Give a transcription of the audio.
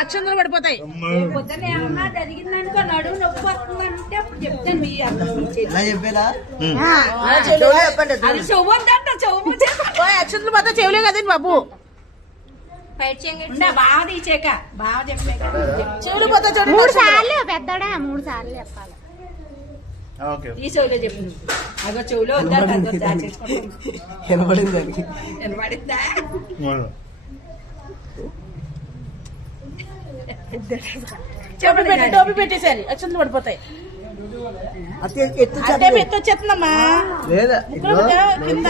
అక్షంతలు పడిపోతాయి. పొద్దున్న ఏమన్నా జరిగిందనుకో నడువు నొప్పి వస్తుందంటే అప్పుడు చెప్తాను. మీ అక్షంతలు పోతే చెవులే కదండి బాబు. బాగా తీసేక బాగా చెప్పాక చెవులు పోతే 3 సార్లు పెద్దడా 3 సార్లు చెప్పాలి. ఈ చెవులో చెప్పు. అగో చెవులో వినబడిందా? టోపీ పెట్టేసారి అక్షంతలు పడిపోతాయి. ఎత్తు వచ్చేస్తుందమ్మా కింద.